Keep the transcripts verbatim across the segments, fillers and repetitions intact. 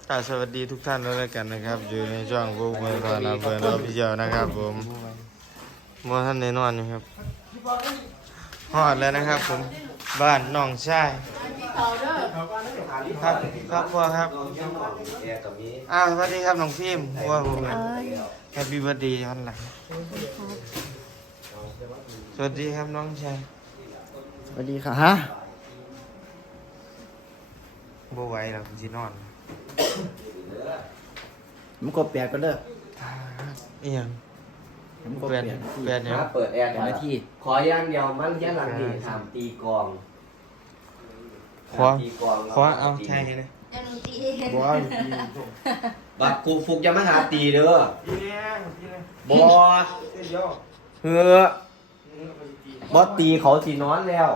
กราบสวัสดีทุกท่านด้วยกันนะครับอยู่ในช่องพวกเมืองพาราเบิร์นรอพี่เจ้านะครับผมมัวท่านในนอนอยู่ครับฮอดแล้วนะครับผมบ้านหนองชายครับครับพ่อครับอ้าวสวัสดีครับน้องพิมพ์ว่าผมแฮปปี้เบิร์ดเดย์วันหลังสวัสดีครับน้องชายสวัสดีค่ะฮะบ่ไหวแล้วผมสินอนมันก็เปลี่ยนกันเด้อเอียงมันก็เปเปลี่ลี่ยยนนเปลี่ยนเนี่ยถ้าเปิดแอร์หน้าที่ขอย่างเดียวมันแค่หลังนี่ถามตีกลองขอตีกลองขอเอาใช่เลยบอยบัดกูฟุกจะมาหาตีเด้ออีเลี้ยงอีเลี้ยงบอเฮ้อบอตีเขาสีนอนแล้ว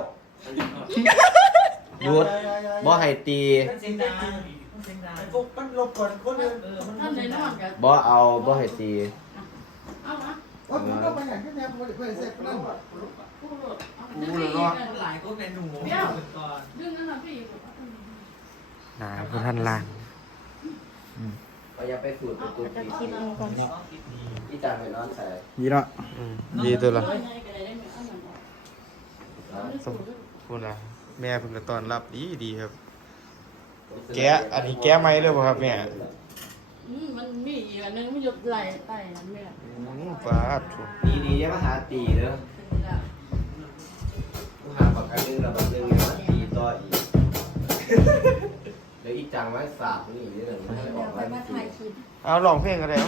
หยุดบอให้ตีบอเอาบอให้ตีว่าผมก็ไปอย่างนี้นะผมไม่ได้เสร็จนั่นกูเลยเนาะหลายก็เป็นหนูก่อนดึงนั่นน่ะพี่หนาพท่านล่างก็อย่าไปสูดเป็นกูตีคิดเอาก่อนที่จานไปนอนใส่ดีเนาะอืมดีตัวละเอาไงก็ได้ได้ไหมเอาหนังออกสมพูดนะแม่เพิ่งจะต้อนรับดีดีครับ แกะอันนี้แกะไหมเลยป่ะครับแม่อืมมันมีอีกอันนึงมันจะไหลไตนั่นแม่อืมปาดถูกดีดีๆอย่ามาหาตีเด้อเป็นละกูหาปากกันนึงแล้วปากนึงอย่ามาตีต่ออีกเดี๋ยวอีจังไว้สาบนี่นิดหนึ่งไม่ให้ออกไว้ตีเอาลองเพลงกันแล้ว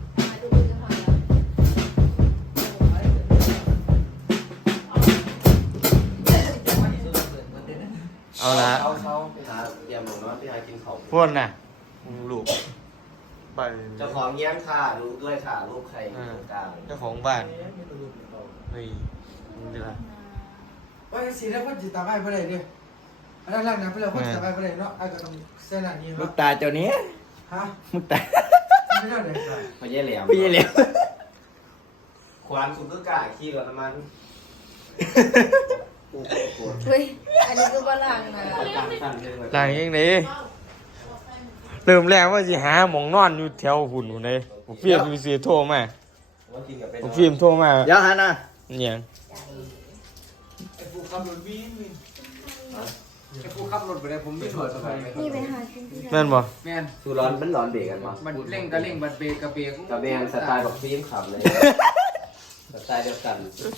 เอาละเขาเขาไปหาเตรียมหมูนอนไปหากินของพวกน่ะลูกไปเจ้าของเงี้ยงค่ะรู้ด้วยค่ะรูปใครอยู่ตรงกลางเจ้าของบ้านนี่นี่ละว่าสิแล้วคนจิตตาไปบ่ได้เด้อันนั้นล่างนะเพื่อนคนจิตตาไปบ่ได้เนาะไอ้ก็ต้องเส้นอันนี้ลูเนาะกตาเจ้านี้ฮะลูกตาไม่ได้เลยครับพญาแหลมพี่เหลียวควานสุดก็กล้าขี่รถน้ำมันเฮ้ยอันนี้คือว่าล่างนะตั้งตั้งเรื่องไว้หลังยังนี้เริ่มแรกว่าสิหาหมองนอนอยู่แถวหุ่นหุ่นเลยผมฟิล์มมีเสียโทรมาว่ากินกับเป็นผมฟิล์มโทรมาเดี๋ยวฮะนะเนี่ยไอ้ผู้ขับรถวินวินไอ้ผู้ขับรถไปได้ผมไม่ถอดสบายนี่ไปหากินที่แม่นบ่แม่นสูร้อนมันร้อนเบรกกันปะมันเร่งก็เร่งบัดเบรกก็เบรกกับแมนสไตล์แบบฟิล์มขับเลยสไตล์เดียวกัน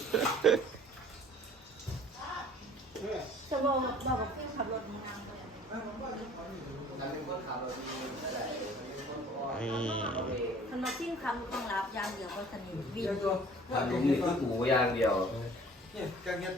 จะบอกบอกกับพี่ขับรถนางเลยนี่มันมาทิ้งคำต้องรับยางเดียวก็สนิทวิ่งทำนี่คือหมูอย่างเดียวเนี่ยกันเงี้ย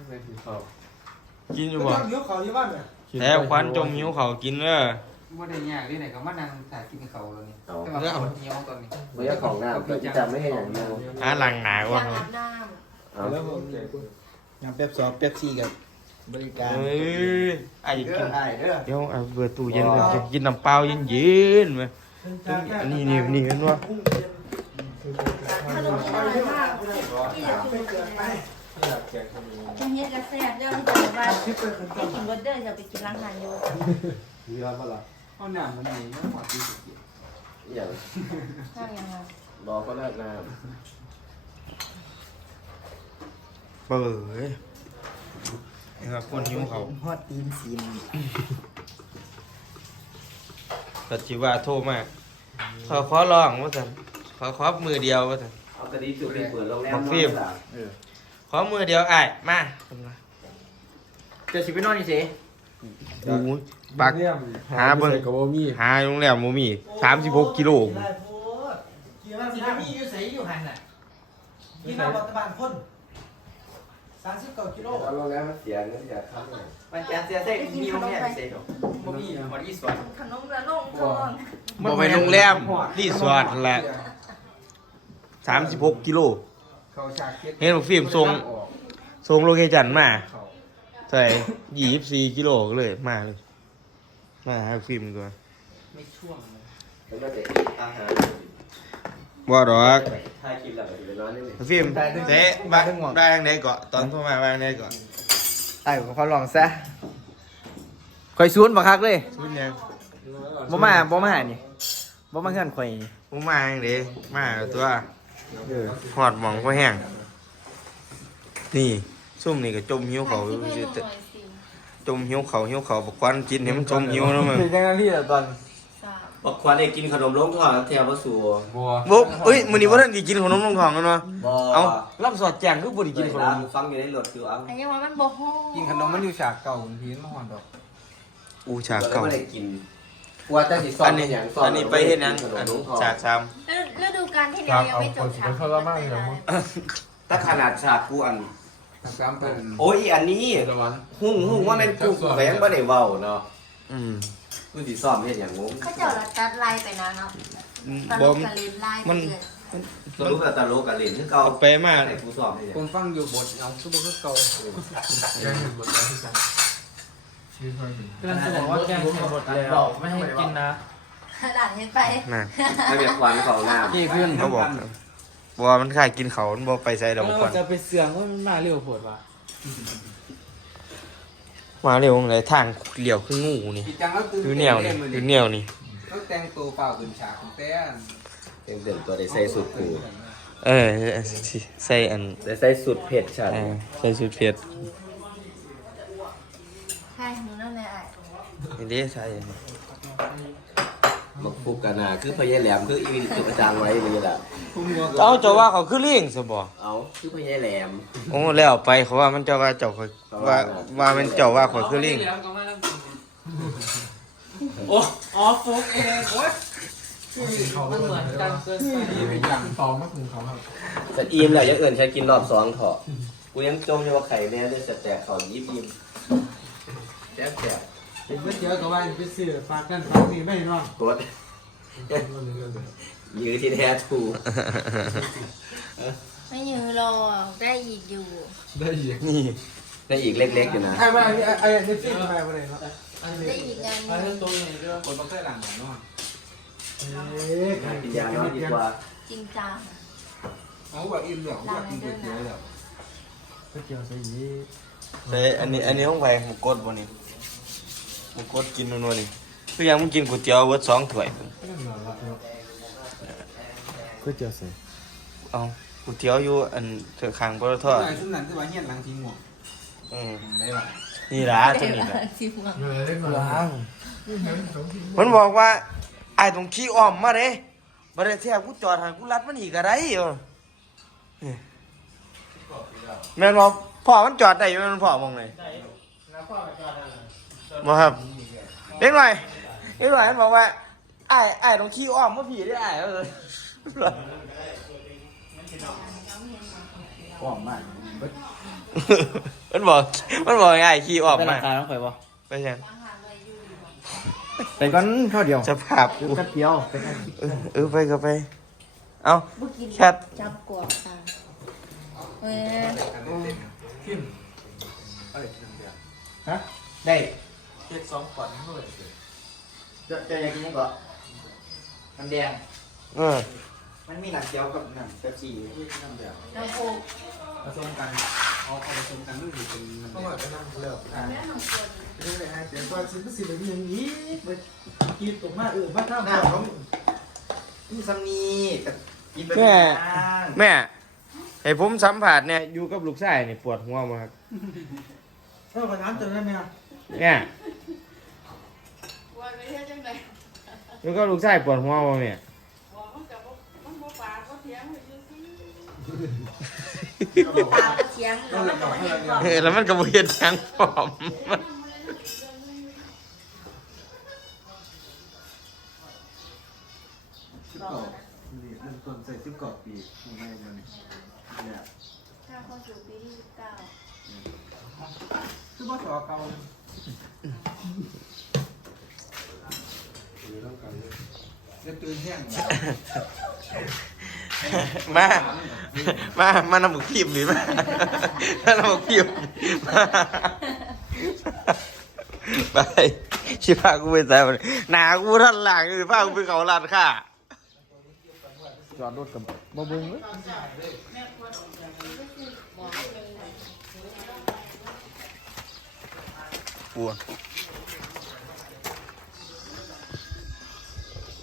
กินอยู่ก็บ่ยังเลี้ยวเขาอยู่บ้านเนี่ยแถวควันจมหิวเขากินเด้อบ่ได้ยากที่ไหนก็มานั่งถ่ายกินเขาแล้วนี่แต่ว่าปวดเหี่ยวตอนนี้เมื่อของหน้าก็จะไม่ให้อย่างเดียวหาหลังหนากว่าอยากเนาะอาบน้เอาแล้วผมงานเป๊ปสองเป๊ปซี่กับบริการเอ้ยไอ้เด้กิอน ไอ้เด้อเดี๋ยวเอาเบื่อตู้เย็นก่อนจะกินน้ำเปล่าเย็นๆมาอันนี้นี่นี่กันว่าำขนมอร่อยมากที่จะกินจะเฮ็ดกระแซ่บเดี๋ยวที่จะว่าไปกินรสเด้อจะไปกินร้านอาหารอยู่เอาหนังมันนี่มันหมดที่สุดอย่างข้างยังไงรอก็เลิกน้เปิดนี่ครับคนหิวเขาฮอดตีนซีนปัจจุบันโทรมาขอขอลองว่าสันขอขอมือเดียวว่าสันำเอากระดิ่งจุดเปิดโรงแรมเออขอมือเดียวไอ้ายมาเจ้าสิไปนอนนี่สิดูปักหาเบิ่งหาโรงแรมโมมีสามสิบหกกิโลกี่วันสิมีอยู่ใส่อยู่หันน่ะกี่มาบัตรบานพ่นสามสิบเก้ากิโลเอาโรงแรมมันเสียเงินเสียค่ามันจะเสียเส้นมีโรงแรมเสียหรอบ่มีวันที่สวนขนมกระลงทองบ่ไปโรงแรมรีสอร์ทแหละสามสิบหกกิโลเขาฉากเก็ตเห็นบอกฟิล์มส่งส่งโลเคชั่นมาใส่ยี่สิบสี่กิโลก็เลยมาเลยมาหาฟิล์มดีกว่าไม่ช่วงเลยแล้วก็จะอาหารว่าดอกถ่ายคลิปแล้วก็จะไปนอนนี่ฟิล์มเจ๊บ้านได้ยังไงเกาะตอนโทรมาบ้านไหนเกาะไอ้ของเขาลองซะคอยซูนบักคักเลยชุดยังบ่มาบ่มานี่บ่มาเฮือนข่อยนี่ผมมาอย่างเดีมาตัวหอดหมองก็แห้งนี่ซุ่มนี่ก็จมหิวเขาอยู่สิจมหิวเขาหิวเขาบอกควันกินให้มันจมหิวนะมึงเป็นจังได๋พี่ล่ะตอนสามบอกควันได้กินขนมล้มทอดแถวพระสูบุ๊บเอ้ยมื้อนี้บ่ทันได้กินขนมลงท้องกันวะบ่เอ้ารับสอดแจ้งคือบ่ได้กิกินนขขนนมมฟังอยู่ในรถคือเอาอันนี้ว่ามันบ่ฮ้อกินขนมมันอยู่ฉากเก่าพี่มาฮอดดอกอูฉากก็เก่าไม่ได้กินกลัวจะสิซ่ออัมนนี้อย่างซ่อมอันนี้ไปเฮ็ดหยังอันฉากซ้ฤดูกาลที่แล้วยังไม่จบฉากถ้าขนาดฉากกูอันสามเป็นโอ้ยอีอันนี้หุ่งหุ่งว่าแม่นกูแหวงบ่ได้เว้าเนาะำอืมกูสิซ่อมเฮ็ดหยังงงเขาเจ้าละตัดลายไปนะเนาะตลบ่กกะลินลายไปเลยสรุปแล้วตลกกับเล่นคือเก่าเอาไปมาให้กูซ่อมเฮ็ดหผยังมฟังอยู่บทเอาซุปเปอร์เก่ายังเห็นหมดแล้วที่สั่งชื่อค่อยเป็นกำลังจะบอกว่าแกงเห็นบทแล้วไม่ให้กินนะหลานเห็นไปน่ะไม่เป็นควันของน้ำนี่เพื่อนเขาบอกบ่ว่ามันค่ากินเขามันบ่ไปใส่ดอกควันจะไปเสืองว่ามันมาเร็วโพดว่ะมาเร็วจังไดทางเลี้ยวคืองูนี่อีจังแล้วตื่นอยู่แนวนี่อยู่แนวนี่ต้องแต่งตัวเปล่าขึ้นฉากของแต่เต็มเต็มตัวได้ใส่สุดกูเออใส่อันได้ใส่สุดเผ็ดฉันเออใส่ชุดเผ็ดใช่หนูนั่นแหละไอ้นี่เด้ใส่มาฟุกกันนะคือพญาแหลมคืออีวินตัวกระจางไว้นี่แหละเอาเจ้าว่าเขาคือลิงซะบ่เอาคือพญาแหลมโอ้แล้วไปเขาว่ามันเจ้าว่าเจ้าข่อยว่าว่ามันเจ้าว่าข่อยคือลิงโอ้อ๋อโฟกเองโอ๊ยมันเหมือนกันเกินไปที่เป็นอย่างตองมากถึงเขาครับแต่อิ่มแหละยังเอื่นใช้กินรอบสองเถอะกูยังจมอยู่ว่าไข่แน่เลยจะแตกเขายิบยิมแตกแตกเป็นเมื่อเช้าก็ว่าไปซื้อฝากกันฝากนี่ไม่นอนกดยื้อที่แท้ถูกไม่ยืนรอได้อีกอยู่ได้ยินนี่ได้อีกเล็กๆอยู่นะไอ้มาไอ้ไอ้ไอ้นี่ทำไมมาเลยเนาะได้อีกงานหอันนึนี้งตัวนี้เรื่องคนต้องใช้หลังหน่อยเนาะเอ๊ะกินยาน้อยดีกว่าจริงจังเอาว่าอิ่มเหรอว่ากินก๋วยเตี๋ยวเหรอก็เกี่ยวใส่ยี่ใส่อันนี้อันนี้ของไปหมูกดบ่นี่หมูกดกินนัวๆนี่คือยังมึงกินก๋วยเตี๋ยวเบิดสองถ้วยพุ่นนั่นเหรอครับก็เกี่ยวใส่เอาก๋วยเตี๋ยวอยู่อันเถือข้างปตทไอ้ชุดนั้นคือว่าเฮียนหลังทิ้งหมดอืมได้ป่ะนี่ล่ะตัวนี้ล่ะสิบวันเออได้มาล้างเห็นสองทีมันบอกว่าไอ้ต้องขี่อ้อมมาเด้บ่ได้แท้กูจอดหันกูลัดมันอีกก็ได้เออนี่แม่นบ่พ่อมันจอดได้อยู่แม่นพ่อมองไหนบ่ครับเด็กหน่อยเด็กหน่อยมันบอกว่าไอ้ไอ้ต้องขี่อ้อมมาพี่ได้ไอ้เออหอมมากมันบอกมันบอกไงขี่อ้อมเป็นมาราคาต้องคอยบ่ไปใช่เป็นก้อนเท่าเดียวสภาพกูกระเดียวเป็นเออเออไปก็ไป เอาบุกินแคทจับกวดตาเว้ยทิมเอ้ยน้ำเดือดฮะได้เค้กสองขวดนี่เท่าไหร่เสียจะจะอยากกินยังก่อนน้ำแดงเออมันมีหนังเกี๊ยวกับหนังเป๊ปซี่น้ำเดือดน้ำโคกผสมกันเอาเอาผสมกันนู่นอยู่เป็นน้ำเพราะแดว่าง จะนั่งเลิกอ่าแม่น้ำโคกไม่ได้ไอ้เดี๋ยวก่อนสิบสิบเป็นอย่างนี้ไปกินตรงมาเออมาข้าวหน้าผมนี่ซัมนี่กับกินไปแม่แม่ให้ผมสัมผัสเนี่ยอยู่กับลูกชายนี่ปวดหัวมากเออประธานตัวนั้นเนี่ยเนี่ยวันไปเที่ยวจังเลยอยู่กับลูกชายปวดหัวมาเนี่ยตาเทียงแล้วมันก็เห็นก่อนเออแล้วมันก็บ่เฮ็ดหยังพร้อมสิบกอบนี่เริ่มต้นใส่สิบกอบปีไม่ไม่ไม่เนี่ยถ้าเข้าสู่ปีที่สิบเก้าคือว่าต่อเก่าจะตื่นแห้งมา มา มานำหมกพิมพ์หรือมามานำหมกพิมพ์มาไปชิพากูไปใส่มันหนากูท่านหลังหรือพากูไปเขาลาดค่ะจอดรถกับบ่เบิ่งเลยปวด